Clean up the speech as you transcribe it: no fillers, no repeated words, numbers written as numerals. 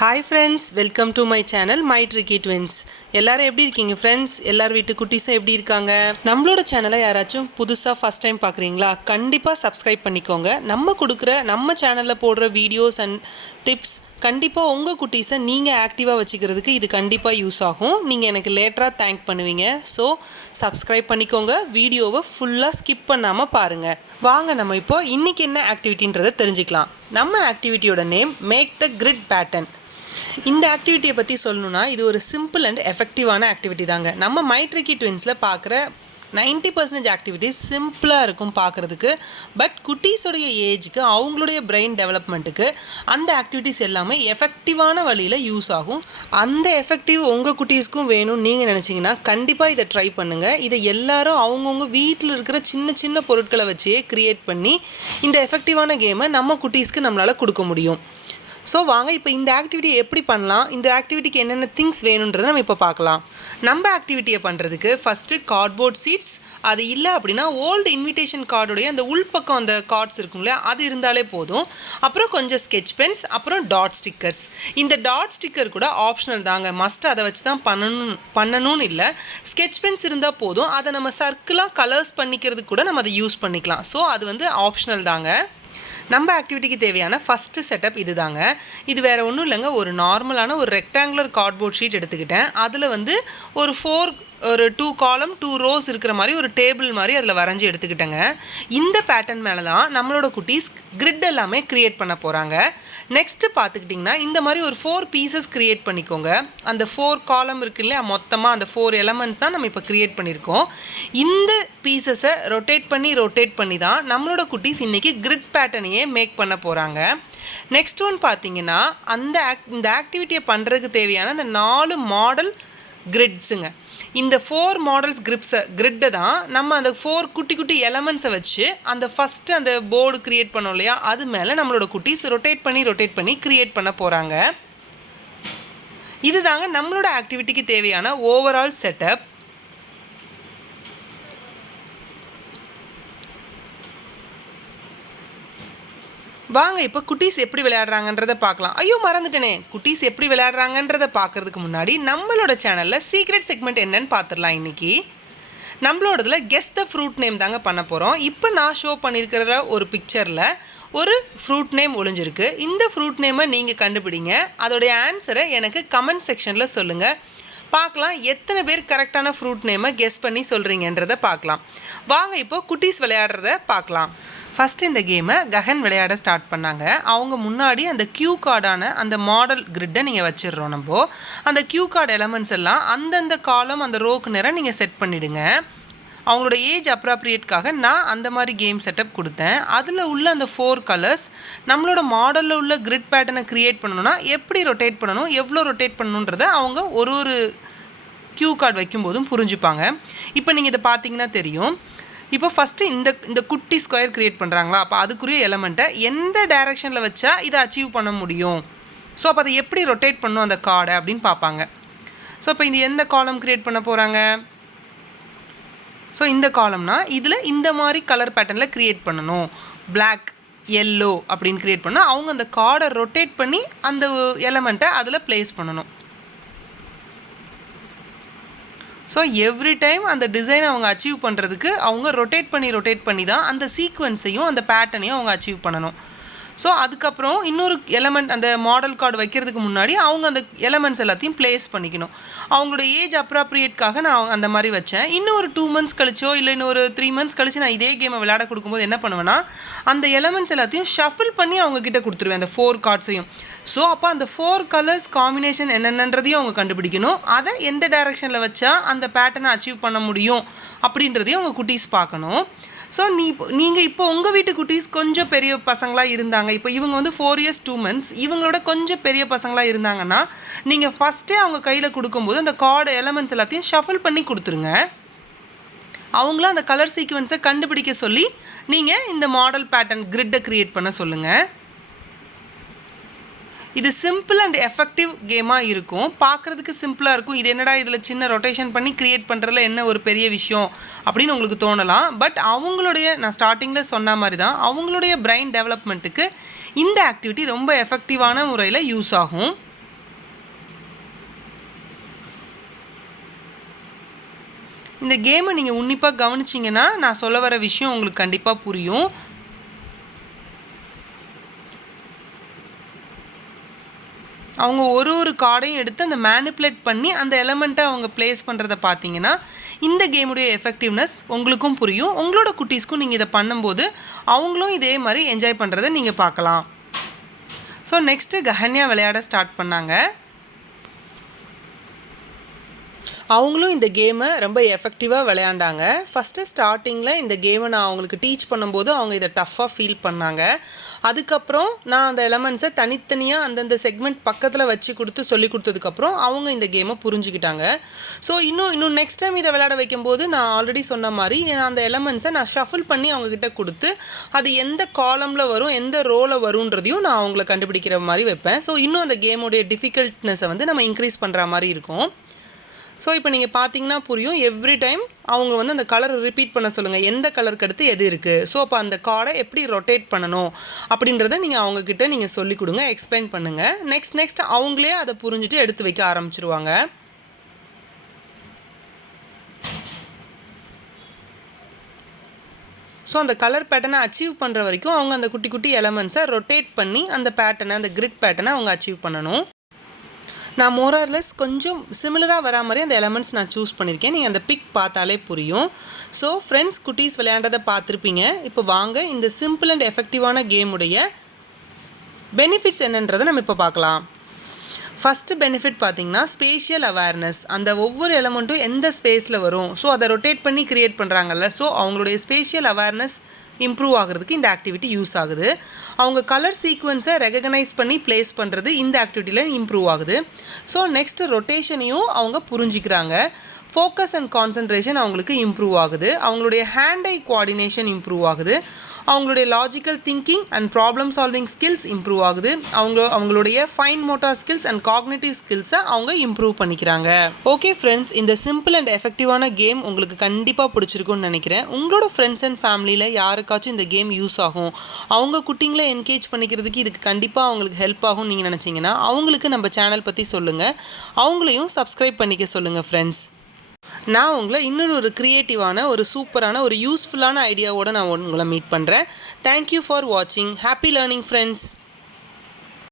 Hi friends, welcome to my channel My Tricky Twins. எல்லாரும் எப்படி இருக்கீங்க friends? எல்லார் வீட்டு குட்டீஸும் எப்படி இருக்காங்க? நம்மளோட சேனலை யாராச்சும் புதுசா ஃபர்ஸ்ட் டைம் பார்க்குறீங்களா? கண்டிப்பா சப்ஸ்கிரைப் பண்ணிக்கோங்க. நம்ம சேனல்ல போடுற வீடியோஸ் அண்ட் டிப்ஸ் கண்டிப்பா உங்க குட்டீஸை நீங்க ஆக்டிவா வச்சுக்கிறதுக்கு இது கண்டிப்பா யூஸ் ஆகும். நீங்க எனக்கு லேட்டரா தேங்க் பண்ணுவீங்க. ஸோ சப்ஸ்கிரைப் பண்ணிக்கோங்க. வீடியோவை ஃபுல்லா ஸ்கிப் பண்ணாம பாருங்க. வாங்க நம்ம இப்போ இன்னைக்கு என்ன ஆக்டிவிட்டின்றதை தெரிஞ்சுக்கலாம். நம்ம ஆக்டிவிட்டியோட name make the grid pattern. இந்த ஆக்டிவிட்டியை பற்றி சொல்லணும்னா இது ஒரு சிம்பிள் அண்ட் எஃபெக்டிவான ஆக்டிவிட்டி தாங்க. நம்ம மை ட்ரிக்கி ட்வின்ஸில் பார்க்குற 90% ஆக்டிவிட்டிஸ் சிம்பிளாக இருக்கும் பார்க்குறதுக்கு. பட் குட்டீஸோடைய ஏஜுக்கு அவங்களுடைய பிரெயின் டெவலப்மெண்ட்டுக்கு அந்த ஆக்டிவிட்டிஸ் எல்லாமே எஃபெக்டிவான வழியில் யூஸ் ஆகும். அந்த எஃபெக்டிவ் உங்கள் குட்டீஸ்க்கும் வேணும்னு நீங்கள் நினச்சிங்கன்னா கண்டிப்பாக இதை ட்ரை பண்ணுங்கள். இதை எல்லாரும் அவங்கவுங்க வீட்டில் இருக்கிற சின்ன சின்ன பொருட்களை வச்சே க்ரியேட் பண்ணி இந்த எஃபெக்டிவான கேமை நம்ம குட்டீஸ்க்கு நம்மளால் கொடுக்க முடியும். ஸோ வாங்க இப்போ இந்த ஆக்டிவிட்டியை எப்படி பண்ணலாம், இந்த ஆக்டிவிட்டிக்கு என்னென்ன திங்ஸ் வேணுன்றதை நம்ம இப்போ பார்க்கலாம். நம்ம ஆக்டிவிட்டியை பண்ணுறதுக்கு ஃபஸ்ட்டு கார்ட்போர்ட் சீட்ஸ், அது இல்லை அப்படின்னா ஓல்டு இன்விடேஷன் கார்டுடைய அந்த உள்பக்கம் அந்த கார்ட்ஸ் இருக்கும் இல்லையா, அது இருந்தாலே போதும். அப்புறம் கொஞ்சம் ஸ்கெட்ச் பென்ஸ், அப்புறம் டாட் ஸ்டிக்கர்ஸ். இந்த டாட் ஸ்டிக்கர் கூட ஆப்ஷனல் தாங்க, மஸ்ட் அதை வச்சு தான் பண்ணணும்னு இல்லை. ஸ்கெட்ச் பென்ஸ் இருந்தால் போதும். அதை நம்ம சர்க்கிளாக கலர்ஸ் பண்ணிக்கிறதுக்கு கூட நம்ம அதை யூஸ் பண்ணிக்கலாம். ஸோ அது ஆப்ஷனல் தாங்க. நம்ம ஆக்டிவிட்டிக்கு தேவையான ஃபஸ்ட்டு செட்டப் இது தாங்க. இது வேறு ஒன்றும் இல்லைங்க, ஒரு நார்மலான ஒரு ரெக்டாங்குலர் கார்ட்போர்ட் ஷீட் எடுத்துக்கிட்டேன். அதில் ஒரு 2 காலம் 2 ரோஸ் இருக்கிற மாதிரி ஒரு டேபிள் மாதிரி அதில் வரைஞ்சி எடுத்துக்கிட்டேங்க. இந்த பேட்டர்ன் மேலே தான் நம்மளோட குட்டீஸ் கிரிட் எல்லாமே க்ரியேட் பண்ண போகிறாங்க. நெக்ஸ்ட்டு பார்த்துக்கிட்டிங்கன்னா இந்த மாதிரி ஒரு 4 பீசஸ் க்ரியேட் பண்ணிக்கோங்க. அந்த 4 காலம் இருக்கு இல்லையா, மொத்தமாக அந்த 4 எலமெண்ட்ஸ் தான் நம்ம இப்போ க்ரியேட் பண்ணியிருக்கோம். இந்த பீசஸை ரொட்டேட் பண்ணி தான் நம்மளோட குட்டீஸ் இன்றைக்கி கிரிட் பேட்டர்னையே மேக் பண்ண போகிறாங்க. நெக்ஸ்ட் ஒன் பார்த்தீங்கன்னா இந்த ஆக்டிவிட்டியை பண்ணுறதுக்கு தேவையான அந்த 4 மாடல் கிரிட்ஸுங்க. இந்த 4 மாடல்ஸ் கிரிட்டை தான் நம்ம அந்த 4 குட்டி குட்டி எலமெண்ட்ஸை வச்சு அந்த ஃபஸ்ட்டு அந்த போர்டு க்ரியேட் பண்ணோம் இல்லையா, அது மேலே நம்மளோட குட்டீஸ் ரொட்டேட் பண்ணி க்ரியேட் பண்ண போகிறாங்க. இது தாங்க நம்மளோட ஆக்டிவிட்டிக்கு தேவையான ஓவரால் செட்டப். வாங்க இப்போ குட்டீஸ் எப்படி விளையாடுறாங்கன்றதை பார்க்கலாம். ஐயோ மறந்துட்டேனே, குட்டீஸ் எப்படி விளையாடுறாங்கன்றதை பார்க்குறதுக்கு முன்னாடி நம்மளோட சேனலில் சீக்ரெட் செக்மெண்ட் என்னன்னு பார்த்துடலாம். இன்றைக்கி நம்மளோடதில் கெஸ் த ஃப்ரூட் நேம் தாங்க பண்ண போகிறோம். இப்போ நான் ஷோ பண்ணியிருக்கிற ஒரு பிக்சரில் ஒரு ஃப்ரூட் நேம் ஒளிஞ்சிருக்கு. இந்த ஃப்ரூட் நேமை நீங்கள் கண்டுபிடிங்க. அதோடைய ஆன்சரை எனக்கு கமெண்ட் செக்ஷனில் சொல்லுங்கள். பார்க்கலாம் எத்தனை பேர் கரெக்டான ஃப்ரூட் நேமை கெஸ் பண்ணி சொல்கிறீங்கன்றதை பார்க்கலாம். வாங்க இப்போ குட்டீஸ் விளையாடுறத பார்க்கலாம். ஃபஸ்ட்டு இந்த கேமை ககன் விளையாட ஸ்டார்ட் பண்ணாங்க. அவங்க முன்னாடி அந்த கியூ கார்டான அந்த மாடல் கிரிட்டை நீங்கள் வச்சிடுறோம். நம்ம அந்த கியூ கார்டு எலமெண்ட்ஸ் எல்லாம் அந்தந்த காலம் அந்த ரோக்கு நேரம் நீங்கள் செட் பண்ணிவிடுங்க. அவங்களோட ஏஜ் அப்ராப்ரியேட்காக நான் அந்த மாதிரி கேம் செட்டப் கொடுத்தேன். அதில் உள்ள அந்த 4 கலர்ஸ் நம்மளோட மாடலில் உள்ள கிரிட் பேட்டர்னை க்ரியேட் பண்ணணும்னா எப்படி ரொட்டேட் பண்ணணும், எவ்வளோ ரொட்டேட் பண்ணணுன்றதை அவங்க ஒரு கியூ கார்டு வைக்கும்போதும் புரிஞ்சுப்பாங்க. இப்போ நீங்கள் இதை பார்த்தீங்கன்னா தெரியும். இப்போ ஃபஸ்ட்டு இந்த குட்டி ஸ்கொயர் க்ரியேட் பண்ணுறாங்களா, அப்போ அதுக்குரிய எலமெண்ட்டை எந்த டைரெக்ஷனில் வச்சா இதை அச்சீவ் பண்ண முடியும், ஸோ அப்போ அதை எப்படி ரொட்டேட் பண்ணணும் அந்த கார்டை அப்படின்னு பார்ப்பாங்க. ஸோ இப்போ இந்த எந்த காலம் க்ரியேட் பண்ண போகிறாங்க, ஸோ இந்த காலம்னா இதில் இந்த மாதிரி கலர் பேட்டர்னில் க்ரியேட் பண்ணணும், பிளாக் எல்லோ அப்படின்னு க்ரியேட் பண்ணால் அவங்க அந்த கார்டை ரொட்டேட் பண்ணி அந்த எலமெண்ட்டை அதில் ப்ளேஸ் பண்ணணும். ஸோ எவ்ரி டைம் அந்த டிசைனை அவங்க அச்சீவ் பண்ணுறதுக்கு அவங்க ரொட்டேட் பண்ணி தான் அந்த சீக்வன்ஸையும் அந்த பேட்டர்னையும் அவங்க அச்சீவ் பண்ணணும். ஸோ அதுக்கப்புறம் இன்னொரு எலமெண்ட் அந்த மாடல் கார்டு வைக்கிறதுக்கு முன்னாடி அவங்க அந்த எலமெண்ட்ஸ் எல்லாத்தையும் ப்ளேஸ் பண்ணிக்கணும். அவங்களோட ஏஜ் அப்ராப்ரியேட்காக நான் அந்த மாதிரி வச்சேன். இன்னும் ஒரு 2 மந்த்ஸ் கழிச்சோ இல்லை இன்னொரு 3 மந்த்ஸ் கழிச்சு நான் இதே கேமை விளையாட கொடுக்கும்போது என்ன பண்ணுவேன்னா அந்த எலமெண்ட்ஸ் எல்லாத்தையும் ஷஃபில் பண்ணி அவங்கக்கிட்ட கொடுத்துருவேன், அந்த 4 கார்ட்ஸையும். ஸோ அப்போ அந்த 4 கலர்ஸ் காம்பினேஷன் என்னென்னன்றதையும் அவங்க கண்டுபிடிக்கணும். அதை எந்த டைரெக்ஷனில் வச்சா அந்த பேட்டர்னை அச்சீவ் பண்ண முடியும் அப்படின்றதையும் அவங்க குட்டீஸ் பார்க்கணும். ஸோ நீங்கள் இப்போ உங்கள் வீட்டு குட்டீஸ் கொஞ்சம் பெரிய பசங்களாக இருந்தாங்க, இப்போ இவங்க 4 years 2 months, இவங்களோட கொஞ்சம் பெரிய பசங்களாக இருந்தாங்கன்னா நீங்கள் ஃபஸ்ட்டே அவங்க கையில் கொடுக்கும்போது அந்த கார்டு எலமெண்ட்ஸ் எல்லாத்தையும் ஷஃபில் பண்ணி கொடுத்துருங்க. அவங்களும் அந்த கலர் சீக்வன்ஸை கண்டுபிடிக்க சொல்லி நீங்கள் இந்த மாடல் பேட்டர்ன் கிரிட்டை க்ரியேட் பண்ண சொல்லுங்கள். இது சிம்பிள் அண்ட் எஃபெக்டிவ் கேமாக இருக்கும். பார்க்குறதுக்கு சிம்பிளாக இருக்கும். இது என்னடா இதில் சின்ன ரொட்டேஷன் பண்ணி க்ரியேட் பண்ணுறதுல என்ன ஒரு பெரிய விஷயம் அப்படின்னு உங்களுக்கு தோணலாம். பட் நான் ஸ்டார்டிங்கில் சொன்ன மாதிரி தான் அவங்களுடைய பிரெயின் டெவலப்மெண்ட்டுக்கு இந்த ஆக்டிவிட்டி ரொம்ப எஃபெக்டிவான முறையில் யூஸ் ஆகும். இந்த கேமை நீங்கள் உன்னிப்பாக கவனிச்சிங்கன்னா நான் சொல்ல வர விஷயம் உங்களுக்கு கண்டிப்பாக புரியும். அவங்க ஒரு கார்டையும் எடுத்து அந்த மேனிப்புலேட் பண்ணி அந்த எலமெண்ட்டை அவங்க ப்ளேஸ் பண்ணுறத பார்த்தீங்கன்னா இந்த கேமுடைய எஃபெக்டிவ்னஸ் உங்களுக்கும் புரியும். உங்களோட குட்டீஸ்க்கும் நீங்கள் இதை பண்ணும்போது அவங்களும் இதே மாதிரி என்ஜாய் பண்ணுறதை நீங்கள் பார்க்கலாம். ஸோ நெக்ஸ்ட்டு கஹன்யா விளையாட ஸ்டார்ட் பண்ணாங்க. அவங்களும் இந்த கேமை ரொம்ப எஃபெக்டிவாக விளையாண்டாங்க. ஃபஸ்ட்டு ஸ்டார்டிங்கில் இந்த கேமை நான் அவங்களுக்கு டீச் பண்ணும்போது அவங்க இதை டஃப்பாக ஃபீல் பண்ணாங்க. அதுக்கப்புறம் நான் அந்த எலமெண்ட்ஸை தனித்தனியாக அந்தந்த செக்மெண்ட் பக்கத்தில் வச்சு சொல்லி கொடுத்ததுக்கப்புறம் அவங்க இந்த கேமை புரிஞ்சுக்கிட்டாங்க. ஸோ இன்னும் நெக்ஸ்ட் டைம் இதை விளையாட வைக்கும்போது நான் ஆல்ரெடி சொன்ன மாதிரி அந்த எலமெண்ட்ஸை நான் ஷஃபில் பண்ணி அவங்கக்கிட்ட கொடுத்து அது எந்த காலமில் வரும் எந்த ரோவில் வரும்ன்றதையும் நான் அவங்கள கண்டுபிடிக்கிற மாதிரி வைப்பேன். ஸோ இன்னும் அந்த கேமுடைய டிஃபிகல்ட்னஸை நம்ம இன்க்ரீஸ் பண்ணுற மாதிரி இருக்கும். ஸோ இப்போ நீங்கள் பார்த்தீங்கன்னா புரியும். எவ்ரி டைம் அவங்க அந்த கலர் ரிப்பீட் பண்ண சொல்லுங்கள், எந்த கலருக்கு அடுத்து எது இருக்குது. ஸோ அப்போ அந்த கார்டை எப்படி ரொட்டேட் பண்ணணும் அப்படின்றத நீங்கள் அவங்கக்கிட்ட நீங்கள் சொல்லிக் கொடுங்க, எக்ஸ்பிளைன் பண்ணுங்கள். நெக்ஸ்ட் அவங்களே அதை புரிஞ்சுட்டு எடுத்து வைக்க ஆரம்பிச்சிருவாங்க. ஸோ அந்த கலர் பேட்டர்னை அச்சீவ் பண்ணுற வரைக்கும் அவங்க அந்த குட்டி குட்டி எலமெண்ட்ஸை ரொட்டேட் பண்ணி அந்த பேட்டர்னை அந்த கிரிட் பேட்டர்னை அவங்க அச்சீவ் பண்ணணும். நான் மோரார்லெஸ் கொஞ்சம் சிமிலராக வரா மாதிரி அந்த எலமெண்ட்ஸ் நான் சூஸ் பண்ணியிருக்கேன். நீங்கள் அந்த பிக் பார்த்தாலே புரியும். ஸோ ஃப்ரெண்ட்ஸ், குட்டீஸ் விளையாண்டதை பார்த்துருப்பீங்க. இப்போ வாங்க இந்த சிம்பிள் அண்ட் எஃபெக்டிவான கேமுடைய பெனிஃபிட்ஸ் என்னன்றதை நம்ம இப்போ பார்க்கலாம். ஃபஸ்ட்டு பெனிஃபிட் பார்த்திங்கன்னா ஸ்பேஷியல் அவேர்னஸ். அந்த ஒவ்வொரு எலமெண்ட்டும் எந்த ஸ்பேஸில் வரும், ஸோ அதை ரொட்டேட் பண்ணி க்ரியேட் பண்ணுறாங்கல்ல, ஸோ அவங்களுடைய ஸ்பேஷியல் அவேர்னஸ் இம்ப்ரூவ் ஆகிறதுக்கு இந்த ஆக்டிவிட்டி யூஸ் ஆகுது. அவங்க கலர் சீக்வன்ஸை ரெகக்னைஸ் பண்ணி ப்ளேஸ் பண்ணுறது இந்த ஆக்டிவிட்டியில் இம்ப்ரூவ் ஆகுது. ஸோ நெக்ஸ்ட்டு ரொட்டேஷனையும் அவங்க புரிஞ்சிக்கிறாங்க. ஃபோக்கஸ் அண்ட் கான்சன்ட்ரேஷன் அவங்களுக்கு இம்ப்ரூவ் ஆகுது. அவங்களுடைய ஹேண்ட் ஐ கோஆர்டினேஷன் இம்ப்ரூவ் ஆகுது. அவங்களுடைய logical thinking and problem solving skills improve ஆகுது. அவங்களுடைய fine motor skills and cognitive ஸ்கில்ஸை அவங்க இம்ப்ரூவ் பண்ணிக்கிறாங்க. ஓகே ஃப்ரெண்ட்ஸ், இந்த சிம்பிள் அண்ட் எஃபெக்டிவான கேம் உங்களுக்கு கண்டிப்பாக பிடிச்சிருக்குன்னு நினைக்கிறேன். உங்களோட ஃப்ரெண்ட்ஸ் அண்ட் ஃபேமிலியில் யாருக்காச்சும் இந்த கேம் யூஸ் ஆகும், அவங்க குட்டிங்களை என்கேஜ் பண்ணிக்கிறதுக்கு இதுக்கு கண்டிப்பாக அவங்களுக்கு ஹெல்ப் ஆகும்னு நீங்கள் நினச்சிங்கன்னா அவங்களுக்கு நம்ம சேனல் பற்றி சொல்லுங்கள். அவங்களையும் சப்ஸ்கிரைப் பண்ணிக்க சொல்லுங்கள் ஃப்ரெண்ட்ஸ். நான் உங்களை இன்னொரு க்ரியேட்டிவான ஒரு சூப்பரான ஒரு யூஸ்ஃபுல்லான ஐடியாவோடு நான் உங்களை மீட் பண்ணுறேன். தேங்க்யூ ஃபார் வாட்சிங். Happy learning friends.